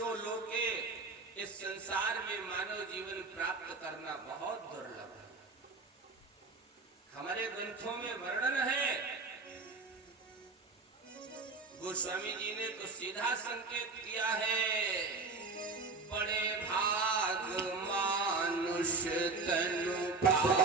पुरुषो लोके, इस संसार में मानव जीवन प्राप्त करना बहुत दुर्लभ है। हमारे ग्रंथों में वर्णन है, गोस्वामी जी ने तो सीधा संकेत किया है, बड़े भाग मानुष तनु पावा,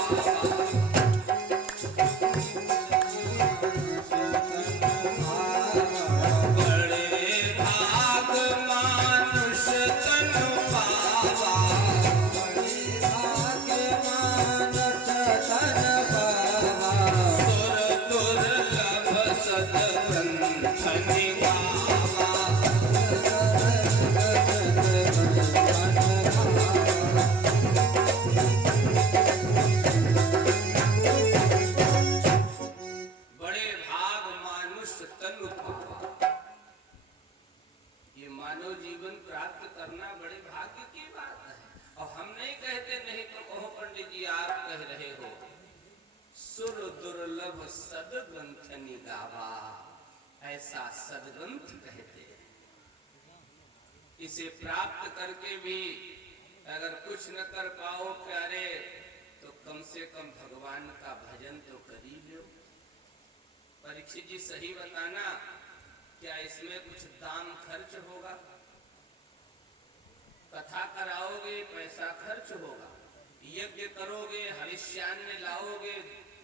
सदग्रंथ निगावा, ऐसा सदग्रंथ कहते हैं। इसे प्राप्त करके भी अगर कुछ न कर पाओ प्यारे, तो कम से कम भगवान का भजन तो कर ही लो। परीक्षित जी सही बताना, क्या इसमें कुछ दाम खर्च होगा? कथा कराओगे पैसा खर्च होगा, यज्ञ करोगे हविष्यान्न लाओगे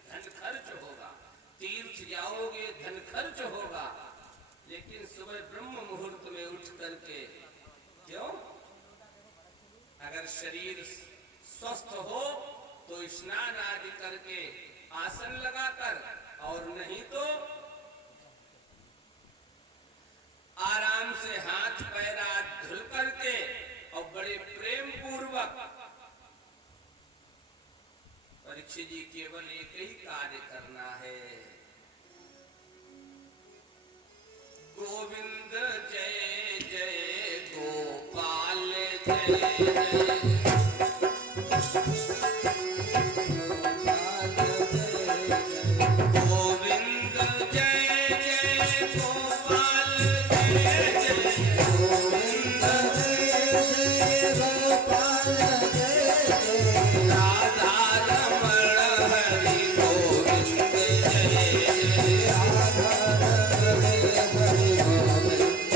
धन खर्च होगा, तीर्थ जाओगे धन खर्च होगा, लेकिन सुबह ब्रह्म मुहूर्त में उठ करके क्यों, अगर शरीर स्वस्थ हो तो स्नान आदि करके आसन लगाकर, और नहीं तो आराम से हाथ पैर धुल करके और बड़े प्रेम पूर्वक। परीक्षित जी केवल एक ही कार्य करना है, गोविंद जय जय गोपाल जय जय, गोविंद जय जय गोपाल जय जय, गोविंद जय जय गोपाल जय जय, राधा रमण हरि गोविंद जय जय, राधा रमण हरि गोविंद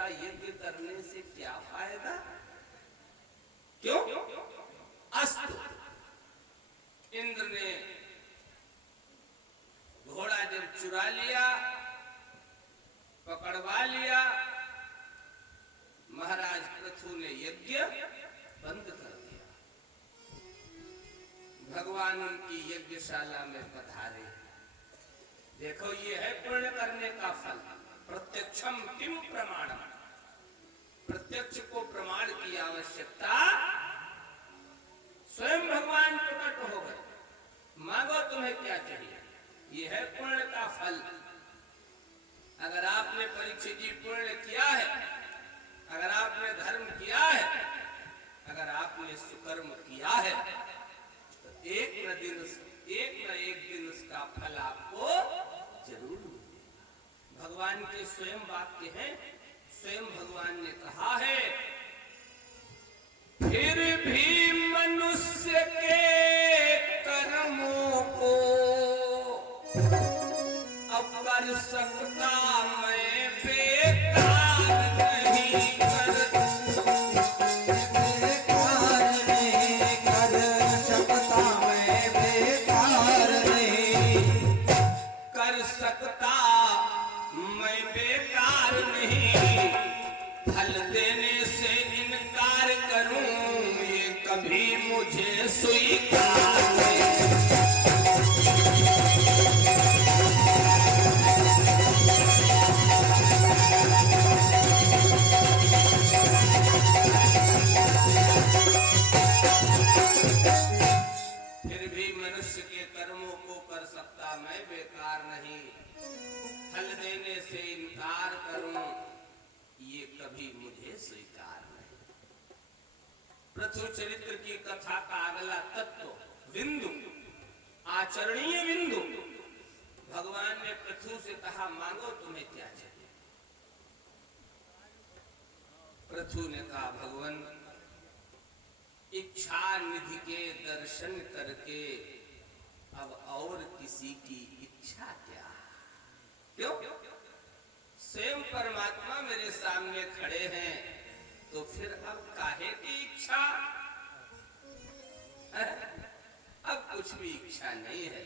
ऐसा यज्ञ करने से क्या फायदा? क्यों? अस्तु, इंद्र ने घोड़ा जब चुरा लिया, पकड़वा लिया, महाराज पृथु ने यज्ञ बंद कर दिया। भगवान उनकी यज्ञशाला में पधारे। देखो, ये है पुण्य करने का फल। प्रत्यक्षम किम प्रमाणम, प्रत्यक्ष को प्रमाण की आवश्यकता। स्वयं भगवान प्रकट हो गए। मांगो तुम्हें क्या चाहिए, ये है पुण्य का फल। अगर आपने परीक्षित जी पुण्य किया है, अगर आपने धर्म किया है, अगर आपने सुकर्म किया है, तो एक न एक दिन उसका फल आपको जरूर मिलेगा। भगवान के स्वयं वाक्य हैं, स्वयं भगवान ने कहा है, फिर भी मनुष्य के कर्मों को अब कर सकता मैं बेकार नहीं कर सकता मैं बेकार नहीं। फल देने से इनकार करूं, ये कभी मुझे स्वीकार नहीं। फिर भी मनुष्य के कर्मों को कर सकता मैं बेकार नहीं। फल देने से इनकार करूं, ये कभी मुझे स्वीकार नहीं। पृथु चरित्र की कथा का अगला तत्व बिंदु, आचरणीय बिंदु। भगवान ने पृथु से कहा, मांगो तुम्हें क्या चाहिए। पृथु ने कहा, भगवान इच्छा निधि के दर्शन करके अब और किसी की इच्छा क्या? क्यों? स्वयं परमात्मा मेरे सामने खड़े हैं, तो फिर अब काहे की इच्छा? अब कुछ भी इच्छा नहीं है,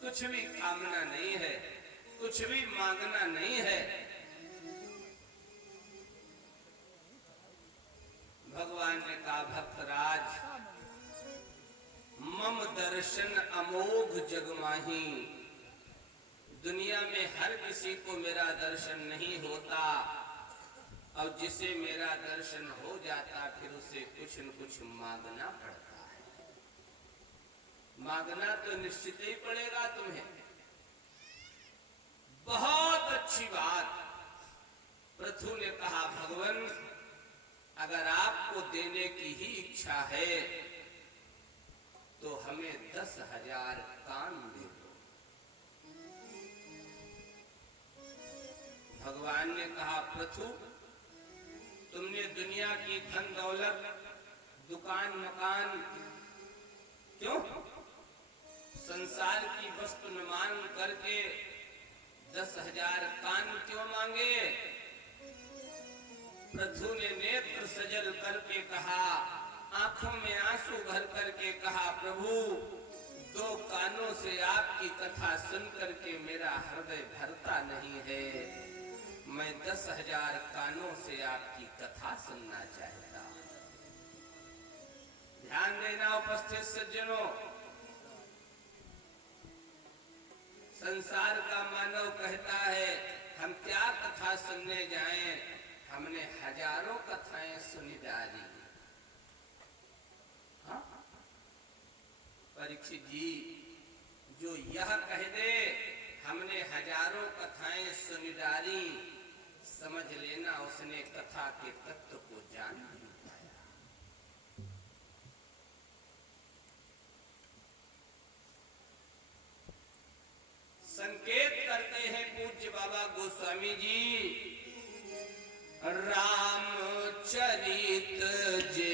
कुछ भी कामना नहीं है, कुछ भी मांगना नहीं है। भगवान ने कहा, भक्तराज, मम दर्शन अमोघ जगमाही। दुनिया में हर किसी को मेरा दर्शन नहीं होता, और जिसे मेरा दर्शन हो जाता फिर उसे कुछ न कुछ मांगना पड़ता है। मांगना तो निश्चित ही पड़ेगा तुम्हें। बहुत अच्छी बात। पृथु ने कहा, भगवान अगर आपको देने की ही इच्छा है तो हमें 10,000 कान दे दो। भगवान ने कहा, पृथु तुमने दुनिया की धन दौलत, दुकान मकान, क्यों संसार की वस्तु न मांग करके 10,000 कान क्यों मांगे? पृथु ने नेत्र सजल करके कहा, आंखों में आंसू भर करके कहा, प्रभु 2 कानों से आपकी कथा सुन करके मेरा हृदय भरता नहीं है। मैं 10,000 कानों से आपकी कथा सुनना चाहता हूं। ध्यान देना उपस्थित सज्जनों, संसार का मानव कहता है हम क्या कथा सुनने जाएं, हमने हजारों कथाएं सुनी डाली। हाँ? परीक्षित जी जो यह कह दे हमने हजारों कथाएं सुनी डाली, समझ लेना उसने कथा के तत्व को जान नहीं पाया। संकेत करते हैं पूज्य बाबा गोस्वामी जी, रामचरित जे